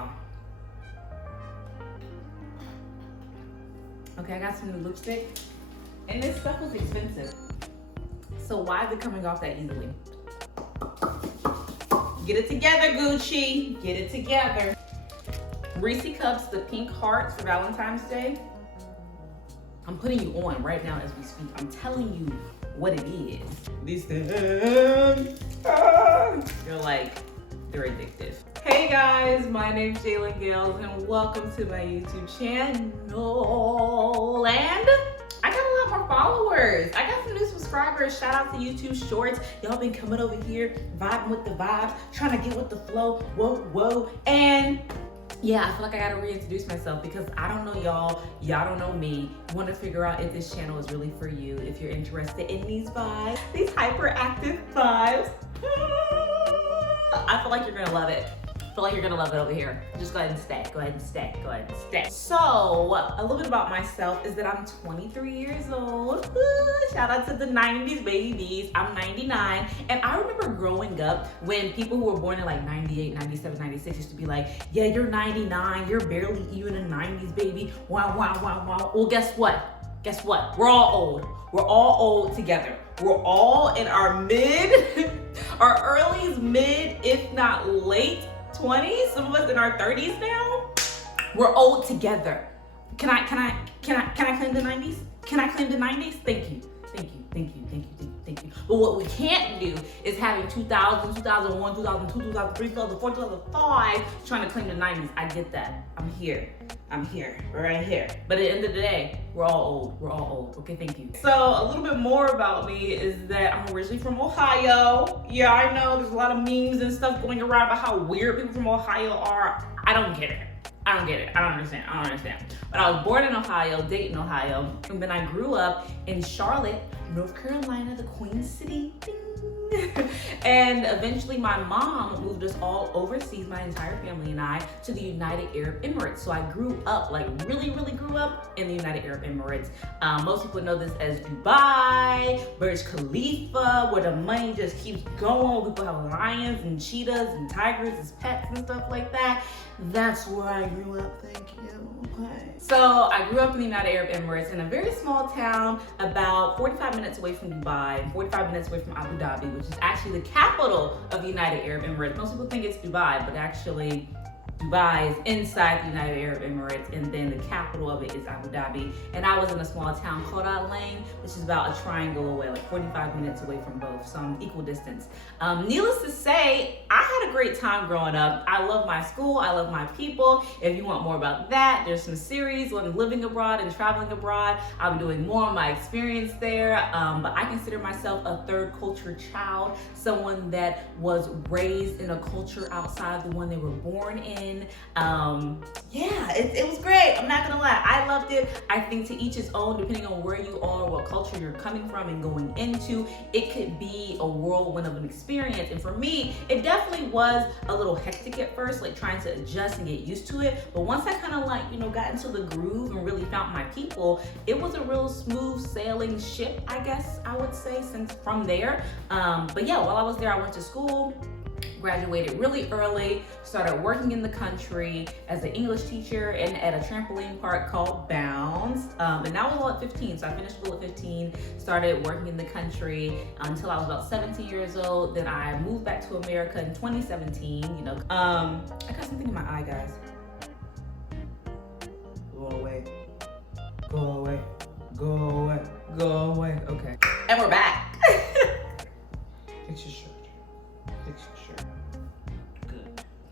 y'all. Okay, I got some new lipstick. And this stuff was expensive. So why is it coming off that easily? Get it together, Gucci. Get it together. Reese Cups, the pink hearts for Valentine's Day. I'm putting you on right now as we speak. I'm telling you what it is. These things, you're like, they're addictive. Hey guys, my name's Jailyn Gales and welcome to my YouTube channel. And I got a lot more followers. I got some new subscribers. Shout out to YouTube Shorts. Y'all been coming over here, vibing with the vibes, trying to get with the flow. Whoa. And yeah, I feel like I gotta reintroduce myself because I don't know y'all don't know me. You wanna figure out if this channel is really for you, if you're interested in these vibes, these hyperactive vibes. I feel like you're gonna love it. I feel like you're gonna love it over here. Just go ahead and stay, go ahead and stay. So, a little bit about myself is that I'm 23 years old. Shout out to the 90s babies. I'm 99. And I remember growing up when people who were born in like 98, 97, 96 used to be like, yeah, you're 99, you're barely even a 90s baby. Wow. Well, guess what? We're all old. We're all old together. We're all in our our early, mid, if not late 20s. Some of us in our 30s now. We're old together. Can I claim the 90s? Can I claim the 90s? Thank you. But what we can't do is having 2000, 2001, 2002, 2003, 2004, 2005 trying to claim the 90s. I get that. I'm here. We're right here. But at the end of the day, we're all old. Okay, thank you. So a little bit more about me is that I'm originally from Ohio. Yeah, I know there's a lot of memes and stuff going around about how weird people from Ohio are. I don't get it. I don't understand. But I was born in Ohio, Dayton, Ohio, and then I grew up in Charlotte, North Carolina, the Queen City. And eventually my mom moved us all overseas, my entire family and I, to the United Arab Emirates. So I grew up, like really grew up in the United Arab Emirates. Most people know this as Dubai, Burj Khalifa, where the money just keeps going. People have lions and cheetahs and tigers as pets and stuff like that. That's where I grew up, thank you. Okay. So I grew up in the United Arab Emirates in a very small town about 45 minutes away from Dubai and 45 minutes away from Abu Dhabi, which is actually the capital of the United Arab Emirates. Most people think it's Dubai, but actually Dubai is inside the United Arab Emirates, and then the capital of it is Abu Dhabi. And I was in a small town called Al Ain, which is about a triangle away, like 45 minutes away from both, so I'm equal distance. Needless to say, I had a great time growing up. I love my school, I love my people. If you want more about that, there's some series on living abroad and traveling abroad. I'll be doing more on my experience there, but I consider myself a third culture child, someone that was raised in a culture outside the one they were born in. Yeah, it was great. I'm not gonna lie, I loved it. I think to each his own, depending on where you are, what culture you're coming from and going into, it could be a whirlwind of an experience. And for me, it definitely was a little hectic at first, like trying to adjust and get used to it. But once I kind of like, got into the groove and really found my people, it was a real smooth sailing ship, I guess I would say, since from there. But yeah, while I was there, I went to school, graduated really early, started working in the country as an English teacher and at a trampoline park called Bounds. And that was all at 15, so I finished school at 15, started working in the country until I was about 17 years old. Then I moved back to America in 2017, I got something in my eye, guys. Go away. Okay. And we're back. Fix your shirt.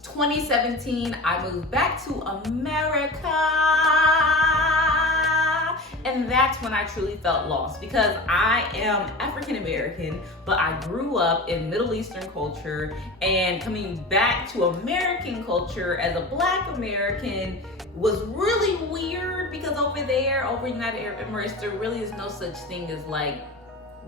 2017, I moved back to America, and that's when I truly felt lost because I am African American, but I grew up in Middle Eastern culture, and coming back to American culture as a Black American was really weird because over United Arab Emirates, there really is no such thing as like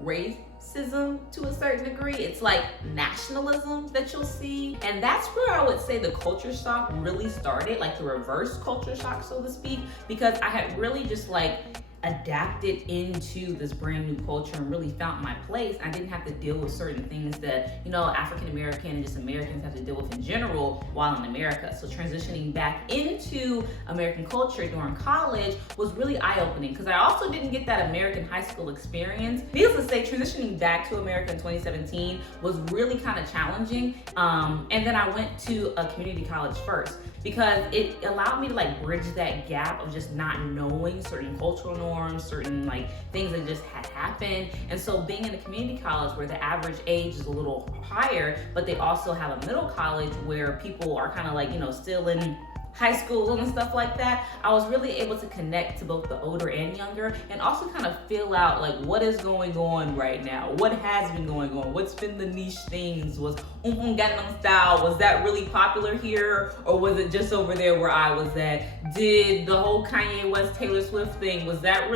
racism to a certain degree. It's like nationalism that you'll see. And that's where I would say the culture shock really started, like the reverse culture shock, so to speak, because I had really just like adapted into this brand new culture and really found my place. I didn't have to deal with certain things that, you know, African American and just Americans have to deal with in general while in America. So transitioning back into American culture during college was really eye-opening because I also didn't get that American high school experience. Needless to say, transitioning back to America in 2017 was really kind of challenging. And then I went to a community college first because it allowed me to like bridge that gap of just not knowing certain cultural norms, certain like things that just had happened. And so being in a community college where the average age is a little higher, but they also have a middle college where people are kind of like, you know, still in high school and stuff like that, I was really able to connect to both the older and younger and also kind of feel out like what is going on right now, what has been going on, what's been the niche things, was Gangnam Style, was that really popular here or was it just over there where I was at? Did the whole Kanye West Taylor Swift thing, was that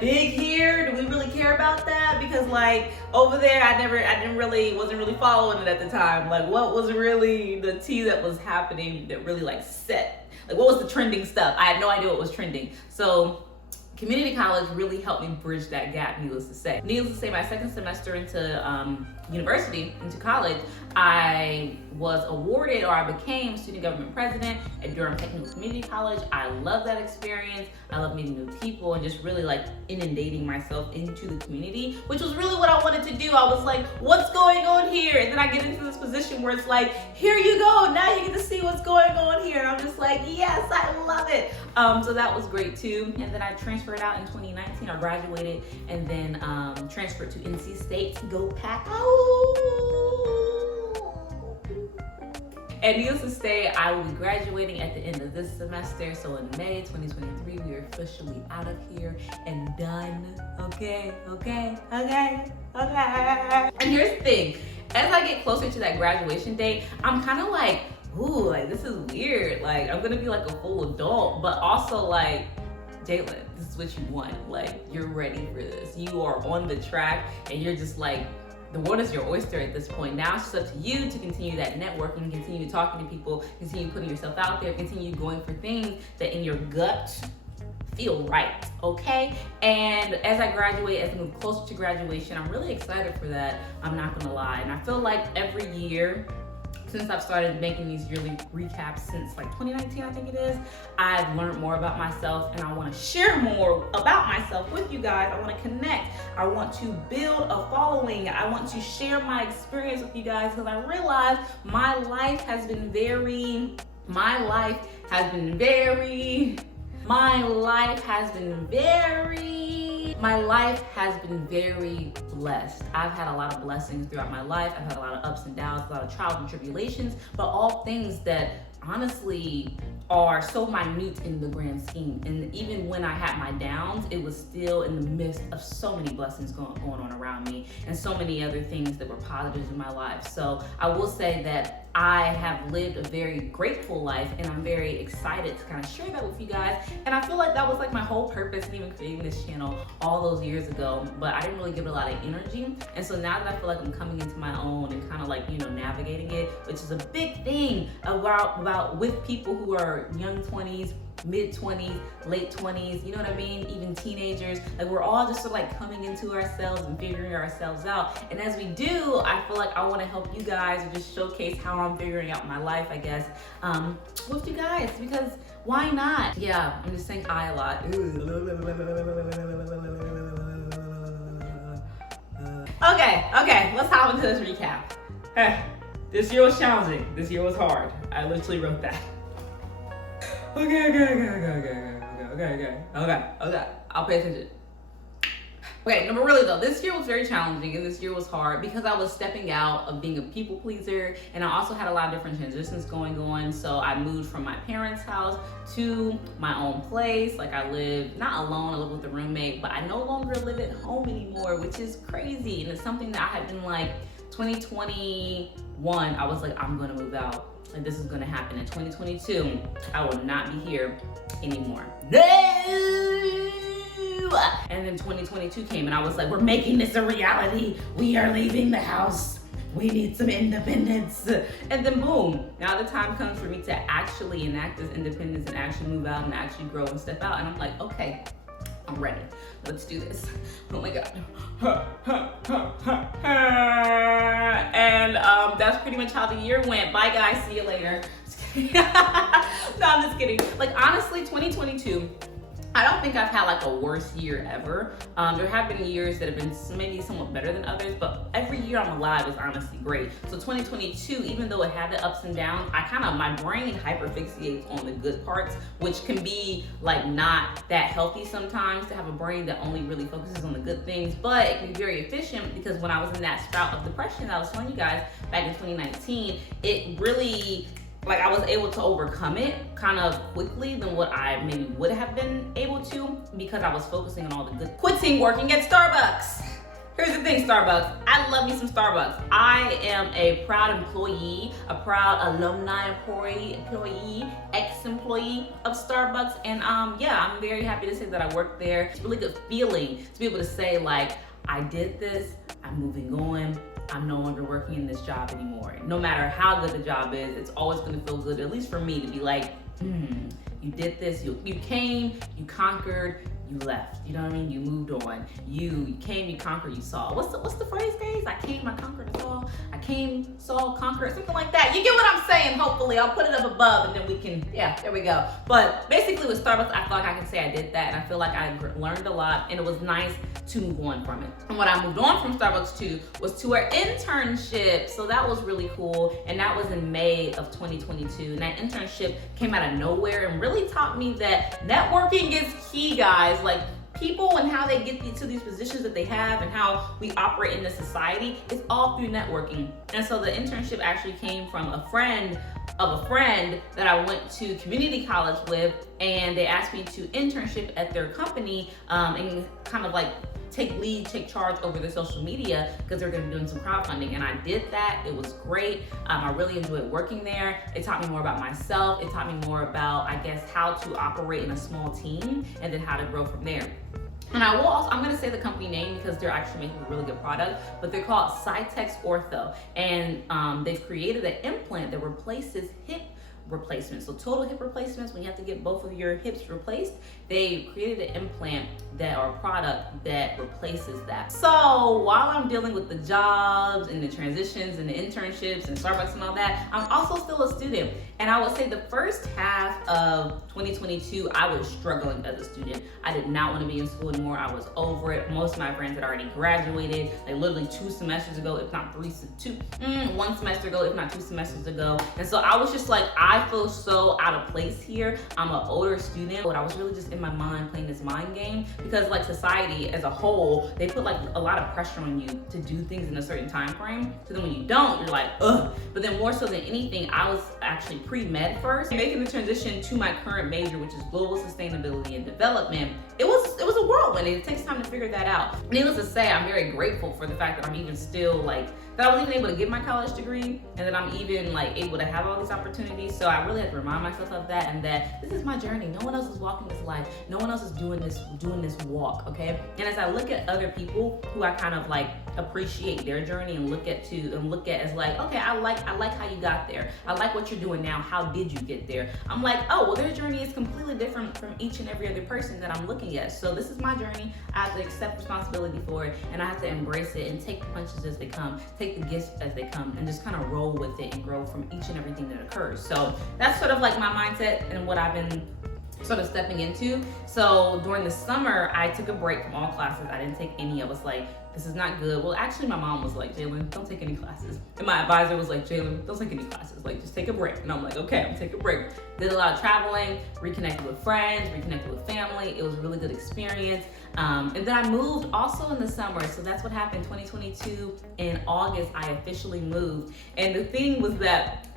big here? Do we really care about that? Because like over there wasn't really following it at the time. Like what was really the tea that was happening that really like set, like what was the trending stuff? I had no idea what was trending. So community college really helped me bridge that gap, needless to say. Needless to say, my second semester into into college, I was awarded, or I became student government president at Durham Technical Community College. I love that experience. I love meeting new people and just really like inundating myself into the community, which was really what I wanted to do. I was like, what's going on here? And then I get into this position where it's like, here you go, now you get to see what's going on here. And I'm just like, yes, I love it. So that was great too. And then I transferred out in 2019. I graduated and then transferred to NC State to go pack out. And needless to say, I will be graduating at the end of this semester. So in May 2023, we are officially out of here and done. Okay. And here's the thing, as I get closer to that graduation date, I'm kind of like, ooh, like this is weird. Like I'm gonna be like a full adult, but also like, Jailyn, this is what you want. Like you're ready for this. You are on the track and you're just like, the world is your oyster at this point. Now it's just up to you to continue that networking, continue talking to people, continue putting yourself out there, continue going for things that in your gut feel right, okay? And as I graduate, as I move closer to graduation, I'm really excited for that, I'm not gonna lie. And I feel like every year, since I've started making these yearly recaps since like 2019, I think it is, I've learned more about myself and I want to share more about myself with you guys. I want to connect. I want to build a following. I want to share my experience with you guys because I realize my life has been very blessed. I've had a lot of blessings throughout my life. I've had a lot of ups and downs, a lot of trials and tribulations, but all things that honestly are so minute in the grand scheme. And even when I had my downs, it was still in the midst of so many blessings going on around me and so many other things that were positives in my life. So I will say that I have lived a very grateful life and I'm very excited to kind of share that with you guys. And I feel like that was like my whole purpose in even creating this channel all those years ago, but I didn't really give it a lot of energy. And so now that I feel like I'm coming into my own and kind of like, you know, navigating it, which is a big thing about with people who are young 20s, mid 20s, late 20s, you know what I mean? Even teenagers, like we're all just sort of like coming into ourselves and figuring ourselves out. And as we do, I feel like I want to help you guys and just showcase how I'm figuring out my life, I guess, with you guys, because why not? Yeah, I'm just saying I a lot. Okay, let's hop into this recap. This year was challenging. This year was hard. I literally wrote that. Okay. I'll pay attention. Okay, no, but really though, this year was very challenging and this year was hard because I was stepping out of being a people pleaser and I also had a lot of different transitions going on. So I moved from my parents' house to my own place. Like I live not alone, I live with a roommate, but I no longer live at home anymore, which is crazy. And it's something that I had been like 2021, I was like, I'm gonna move out. Like this is gonna happen. In 2022, I will not be here anymore. No! And then 2022 came and I was like, we're making this a reality. We are leaving the house. We need some independence. And then boom, now the time comes for me to actually enact this independence and actually move out and actually grow and step out. And I'm like, okay, I I'm ready. Let's do this. Oh my God. And that's pretty much how the year went. Bye guys, see you later. No, I'm just kidding. Like honestly, 2022, I don't think I've had like a worse year ever. There have been years that have been maybe somewhat better than others, but every year I'm alive is honestly great. So 2022, even though it had the ups and downs, my brain hyperfixates on the good parts, which can be like not that healthy sometimes to have a brain that only really focuses on the good things, but it can be very efficient because when I was in that spout of depression that I was telling you guys back in 2019, it really, like I was able to overcome it kind of quickly than what I maybe would have been able to because I was focusing on all the good. Quitting working at Starbucks. Here's the thing, Starbucks. I love me some Starbucks. I am a proud employee, a proud alumni employee, ex-employee of Starbucks. And yeah, I'm very happy to say that I work there. It's a really good feeling to be able to say like, I did this, I'm moving on. I'm no longer working in this job anymore. No matter how good the job is, it's always gonna feel good, at least for me, to be like, you did this, you came, you conquered, you left. You know what I mean? You moved on. You came, you conquered, you saw. What's the phrase, guys? I came, I conquered, I saw. I came, saw, conquered, something like that. You get what I'm saying, hopefully. I'll put it up above and then we can, yeah, there we go. But basically with Starbucks, I feel like I can say I did that and I feel like I learned a lot and it was nice to move on from it. And what I moved on from Starbucks to was to our internship. So that was really cool. And that was in May of 2022. And that internship came out of nowhere and really taught me that networking is key, guys. Like people and how they get to these positions that they have and how we operate in the society, it's all through networking. And so the internship actually came from a friend of a friend that I went to community college with, and they asked me to internship at their company and kind of like take charge over their social media because they're gonna be doing some crowdfunding. And I did that. It was great. I really enjoyed working there. It taught me more about myself. It taught me more about, I guess, how to operate in a small team and then how to grow from there. And I will also, I'm gonna say the company name because they're actually making a really good product, but they're called Cytex Ortho. And they've created an implant that replaces hip replacements. So total hip replacements, when you have to get both of your hips replaced, they created an implant or product that replaces that. So while I'm dealing with the jobs and the transitions and the internships and Starbucks and all that, I'm also still a student. And I would say the first half of 2022, I was struggling as a student. I did not want to be in school anymore. I was over it. Most of my friends had already graduated, like literally 2 semesters ago, if not 1 semester ago, if not 2 semesters ago. And so I was just like, I feel so out of place here. I'm an older student, but I was really just in my mind playing this mind game because like society as a whole, they put like a lot of pressure on you to do things in a certain time frame. So then when you don't, you're like, ugh. But then more so than anything, I was actually pre-med first. Making the transition to my current major, which is global sustainability and development, it was a whirlwind. It takes time to figure that out. Needless to say, I'm very grateful for the fact that I'm even still like, that I was even able to get my college degree and that I'm even like able to have all these opportunities. So I really have to remind myself of that and that this is my journey. No one else is walking this life. No one else is doing this walk, okay? And as I look at other people who I kind of like appreciate their journey and look at as like, okay, I like how you got there. I like what you're doing now. How did you get there? I'm like, oh, well, their journey is completely different from each and every other person that I'm looking at. So this is my journey. I have to accept responsibility for it and I have to embrace it and take the punches as they come, take the gifts as they come, and just kind of roll with it and grow from each and everything that occurs. So that's sort of like my mindset and what I've been sort of stepping into. So during the summer, I took a break from all classes. I didn't take any. I was like, this is not good. Well, actually my mom was like, Jailyn, don't take any classes. And my advisor was like, Jailyn, don't take any classes. Like, just take a break. And I'm like, okay, I'm taking a break. Did a lot of traveling, reconnected with friends, reconnected with family. It was a really good experience. And then I moved also in the summer. So that's what happened 2022. In August, I officially moved. And the thing was that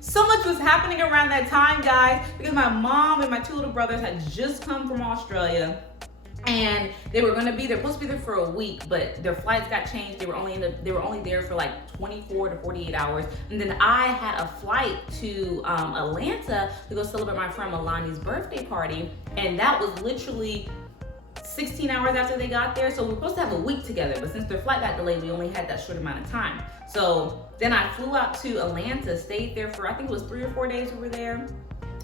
so much was happening around that time, guys, because my mom and my 2 little brothers had just come from Australia. And they're supposed to be there for a week, but their flights got changed. They were only there for like 24 to 48 hours. And then I had a flight to Atlanta to go celebrate my friend Melania's birthday party. And that was literally 16 hours after they got there. So we were supposed to have a week together, but since their flight got delayed, we only had that short amount of time. So then I flew out to Atlanta, stayed there for, I think it was 3 or 4 days we were there.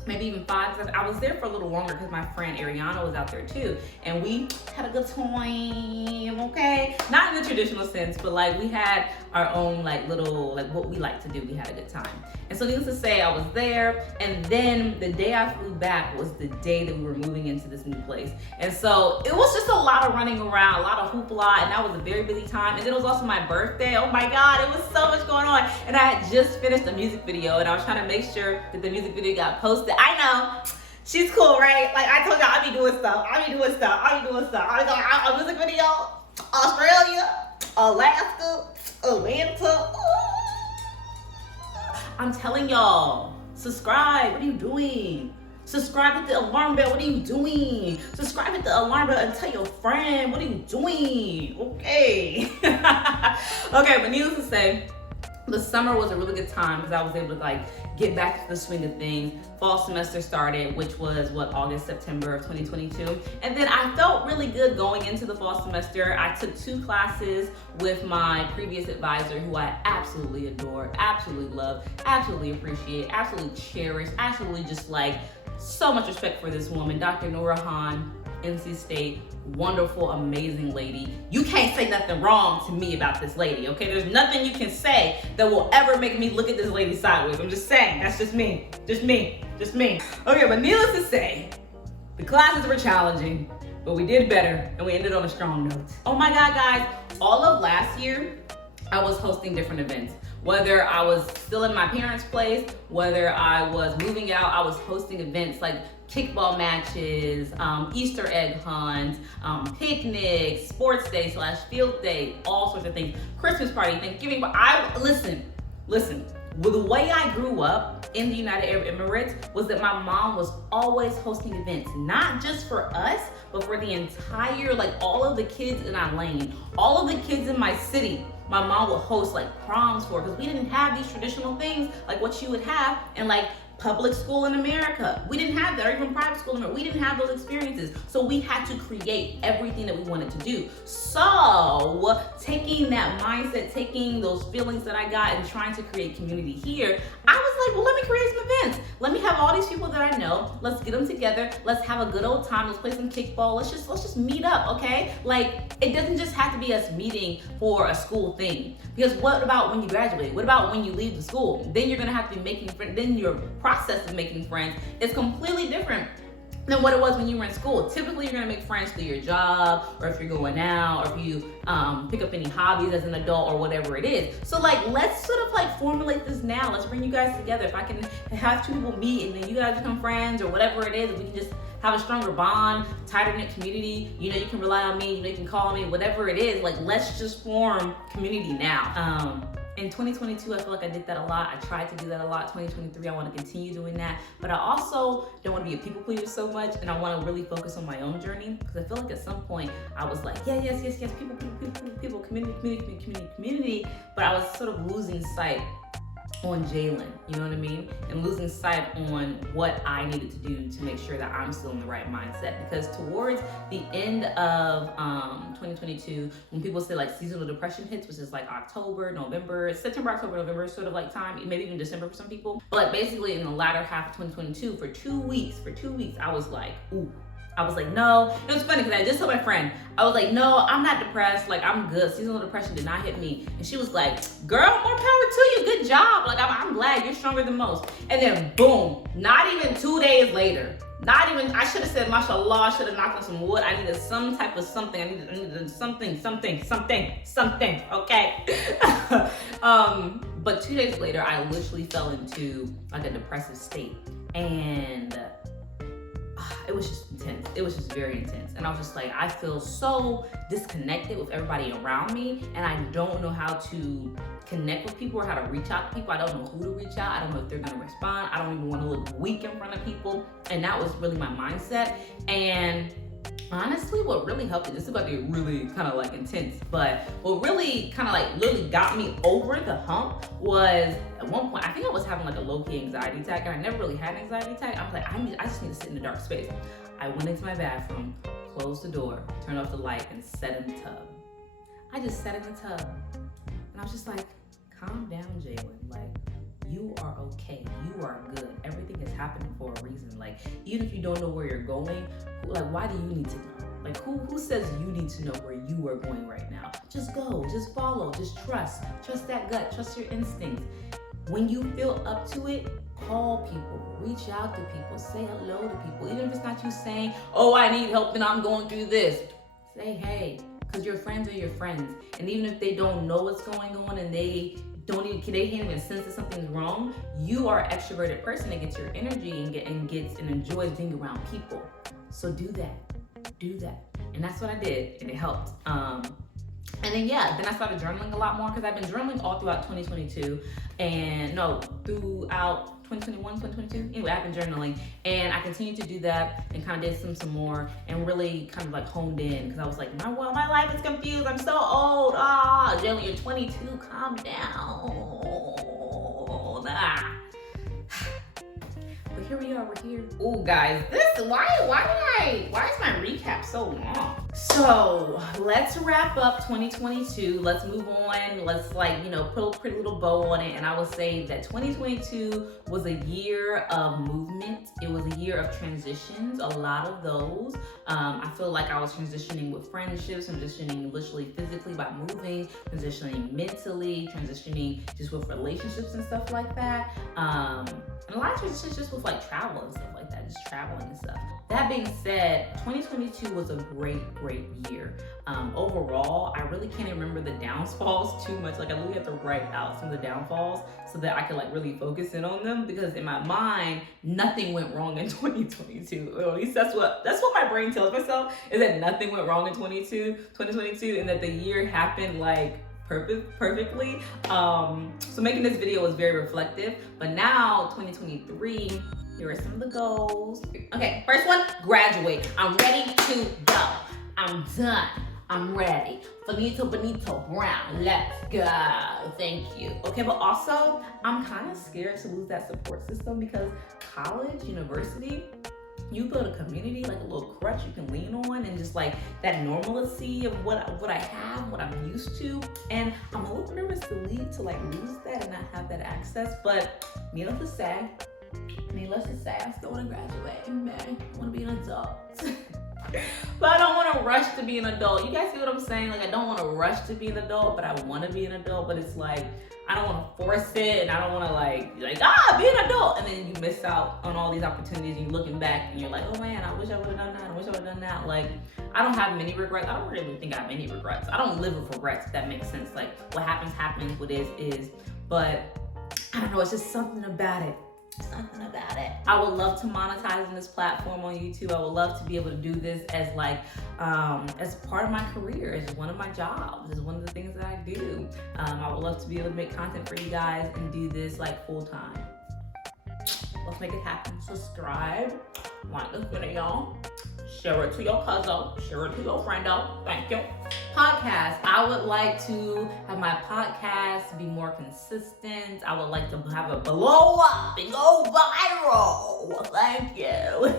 maybe even 5. I was there for a little longer because my friend Ariana was out there too, and we had a good time. Okay, not in the traditional sense, but like we had our own like little like what we like to do. We had a good time, and so needless to say, I was there. And then the day I flew back was the day that we were moving into this new place, and so it was just a lot of running around, a lot of hoopla, and that was a very busy time. And then it was also my birthday. Oh my God, it was so much going on, and I had just finished a music video, and I was trying to make sure that the music video got posted. I know. She's cool, right? Like I told y'all, I be doing stuff. I be doing a music video, Australia, Alaska, Atlanta. I'm telling y'all, subscribe. What are you doing? Subscribe, hit the alarm bell. What are you doing? Subscribe, hit the alarm bell, and tell your friend. What are you doing? Okay. Okay, but needless to say, the summer was a really good time because I was able to like get back to the swing of things. Fall semester started, which was August, September of 2022. And then I felt really good going into the fall semester. I took 2 classes with my previous advisor who I absolutely adore, absolutely love, absolutely appreciate, absolutely cherish, absolutely just like so much respect for this woman, Dr. Nourahan, NC State, wonderful, amazing lady. You can't say nothing wrong to me about this lady, okay? There's nothing you can say that will ever make me look at this lady sideways. I'm just saying, that's just me, just me, just me. Okay, but needless to say, the classes were challenging, but we did better and we ended on a strong note. Oh my God, guys, all of last year, I was hosting different events. Whether I was still in my parents' place, whether I was moving out, I was hosting events like kickball matches, Easter egg hunts, picnics, sports day / field day, all sorts of things, Christmas party, Thanksgiving. But listen, well, the way I grew up in the United Arab Emirates was that my mom was always hosting events, not just for us, but for the entire, like all of the kids in our lane, all of the kids in my city. My mom would host like proms for, because we didn't have these traditional things like what you would have in like public school in America. We didn't have that, or even private school in America. We didn't have those experiences. So we had to create everything that we wanted to do. So taking that mindset, taking those feelings that I got and trying to create community here, I was like, well, let me create some events. Let me have all these people that I know. Let's get them together. Let's have a good old time. Let's play some kickball. Let's just meet up, okay? Like, it doesn't just have to be us meeting for a school thing. Because what about when you graduate? What about when you leave the school? Then you're gonna have to be making friends. Then your process of making friends is completely different than what it was when you were in school. Typically, you're gonna make friends through your job, or if you're going out, or if you pick up any hobbies as an adult, or whatever it is. So like, let's sort of like formulate this now. Let's bring you guys together. If I can have 2 people meet and then you guys become friends, or whatever it is, we can just have a stronger bond, tighter knit community. You know, you can rely on me, you know, you can call me, whatever it is. Like, let's just form community now. In 2022, I feel like I did that a lot. I tried to do that a lot. 2023, I want to continue doing that. But I also don't want to be a people pleaser so much, and I want to really focus on my own journey, because I feel like at some point I was like, yes, people, community, but I was sort of losing sight on Jailyn, you know what I mean? And losing sight on what I needed to do to make sure that I'm still in the right mindset. Because towards the end of 2022, when people say like seasonal depression hits, which is like September, October, November sort of like time, maybe even December for some people. But basically in the latter half of 2022, for two weeks, I was like, ooh. I was like, no. It was funny because I just told my friend, I was like, no, I'm not depressed. Like, I'm good. Seasonal depression did not hit me. And she was like, girl, more power to you. Good job. Like, I'm glad you're stronger than most. And then boom, not even 2 days later, I should have said, mashallah, I should have knocked on some wood. I needed some type of something. I needed something, okay? But 2 days later, I literally fell into like a depressive state. And it was just intense. It was just very intense. And I was just like, I feel so disconnected with everybody around me, and I don't know how to connect with people or how to reach out to people. I don't know who to reach out. I don't know if they're gonna respond. I don't even want to look weak in front of people. And that was really my mindset. And honestly, what really helped it, this is about to get really kind of like intense, but what really kind of like literally got me over the hump was at one point, I think I was having like a low-key anxiety attack, and I never really had an anxiety attack. I was like, I just need to sit in a dark space. I went into my bathroom, closed the door, turned off the light, and sat in the tub. I just sat in the tub, and I was just like, calm down, Jailyn. Like, you are okay. You are good. Everything is happening for a reason. Like, even if you don't know where you're going, like, why do you need to know? Like, who says you need to know where you are going right now? Just go, just follow, just trust that gut, trust your instincts. When you feel up to it, call people, reach out to people, say hello to people. Even if it's not you saying, oh, I need help and I'm going through this. Say, hey, because your friends are your friends. And even if they don't know what's going on and they can't even sense that something's wrong, you are an extroverted person that gets your energy and enjoys being around people. So do that. And that's what I did, and it helped. And then I started journaling a lot more because I've been journaling all throughout 2022 throughout 2021, 2022. Anyway, I've been journaling, and I continued to do that and kind of did some more and really kind of like honed in because I was like, my life is confused. I'm so old. Jailyn, you're 22. Calm down. But here we are. We're here. Oh, guys, why is my recap so long? So let's wrap up 2022. Let's move on. Let's put a pretty little bow on it. And I will say that 2022 was a year of movement. It was a year of transitions, a lot of those. I feel like I was transitioning with friendships, transitioning literally physically by moving, transitioning mentally, transitioning just with relationships and stuff like that. And a lot of transitions just with like travel and stuff like that, just traveling and stuff. That being said, 2022 was a great year. Overall, I really can't remember the downfalls too much. Like, I really have to write out some of the downfalls so that I can like really focus in on them, because in my mind, nothing went wrong in 2022. Or at least that's what my brain tells myself, is that nothing went wrong in 2022, and that the year happened like perfectly. So making this video was very reflective. But now 2023, here are some of the goals. Okay, first one, graduate. I'm ready to go. I'm done. I'm ready. Finito, bonito, brown. Let's go. Thank you. Okay, but also, I'm kind of scared to lose that support system, because college, university, you build a community, like a little crutch you can lean on, and just like that normalcy of what I have, what I'm used to. And I'm a little nervous to lose that and not have that access. But needless to say, I still want to graduate, man. I want to be an adult. But I don't want to rush to be an adult. You guys see what I'm saying? Like, I don't want to rush to be an adult, but I want to be an adult. But it's like, I don't want to force it, and I don't want to be an adult. And then you miss out on all these opportunities, and you're looking back and you're like, oh man, I wish I would have done that. I wish I would have done that. Like, I don't have many regrets. I don't really think I have any regrets. I don't live with regrets, if that makes sense. Like, what happens, what is. But I don't know, it's just something about it. I would love to monetize in this platform on YouTube. I would love to be able to do this as as part of my career, as one of my jobs, as one of the things that I do. I would love to be able to make content for you guys and do this like full time. Let's make it happen. Subscribe, like this video, share it to your cousin, share it to your friendo. Thank you. Podcast. I would like to have my podcast be more consistent. I would like to have it blow up and go viral. Thank you.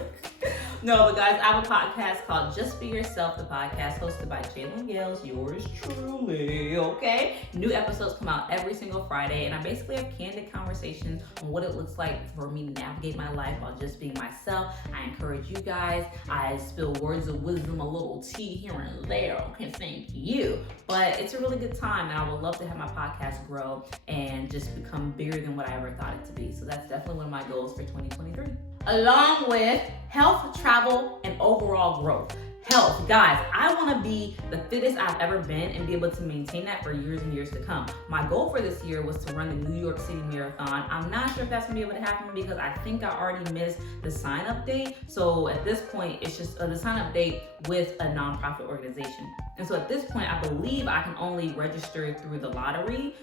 No, but guys, I have a podcast called Just Be Yourself, the podcast hosted by Jailyn, yours truly, okay? New episodes come out every single Friday, and I basically have candid conversations on what it looks like for me to navigate my life while just being myself. I encourage you guys. I spill words of wisdom, a little tea here and there, okay, thank you. But it's a really good time, and I would love to have my podcast grow and just become bigger than what I ever thought it to be. So that's definitely one of my goals for 2023. Along with health, travel, and overall growth. Health, guys, I want to be the fittest I've ever been and be able to maintain that for years and years to come. My goal for this year was to run the New York City Marathon. I'm not sure if that's going to be able to happen, because I think I already missed the sign-up date. So at this point, it's just the sign-up date with a nonprofit organization. And so at this point, I believe I can only register through the lottery.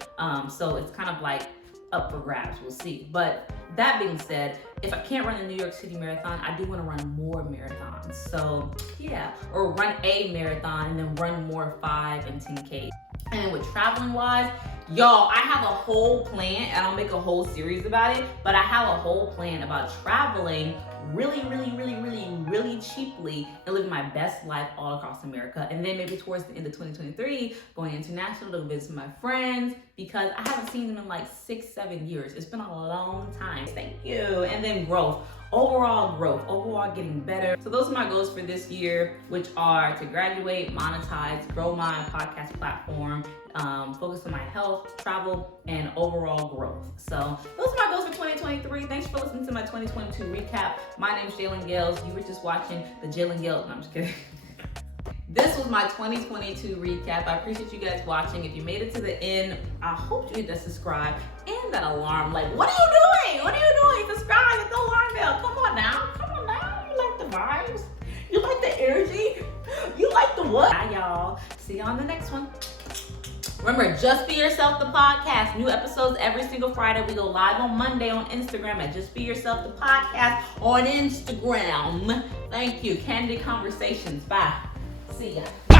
So it's kind of like up for grabs, we'll see. But that being said, if I can't run the New York City Marathon, I do want to run more marathons. So yeah, or run a marathon and then run more 5 and 10K. And with traveling wise, y'all, I have a whole plan, and I'll make a whole series about it, but I have a whole plan about traveling really, really, really, really, really cheaply and living my best life all across America. And then maybe towards the end of 2023, going international to visit my friends because I haven't seen them in like 6-7 years. It's been a long time. Thank you. And then growth, overall getting better. So those are my goals for this year, which are to graduate, monetize, grow my podcast platform, focus on my health, travel, and overall growth. So those are my goals for 2023. Thanks for listening to my 2022 recap. My name is Jailyn Gales. You were just watching the Jailyn Gales. No, I'm just kidding. This was my 2022 recap. I appreciate you guys watching. If you made it to the end, I hope you hit that subscribe and that alarm. Like, what are you doing? What are you doing? Subscribe, hit the alarm bell. Come on now. You like the vibes? You like the energy? You like the what? Bye, y'all. See you on the next one. Remember, Just Be Yourself, the podcast. New episodes every single Friday. We go live on Monday on Instagram at Just Be Yourself, the podcast on Instagram. Thank you. Candid Conversations. Bye. See ya.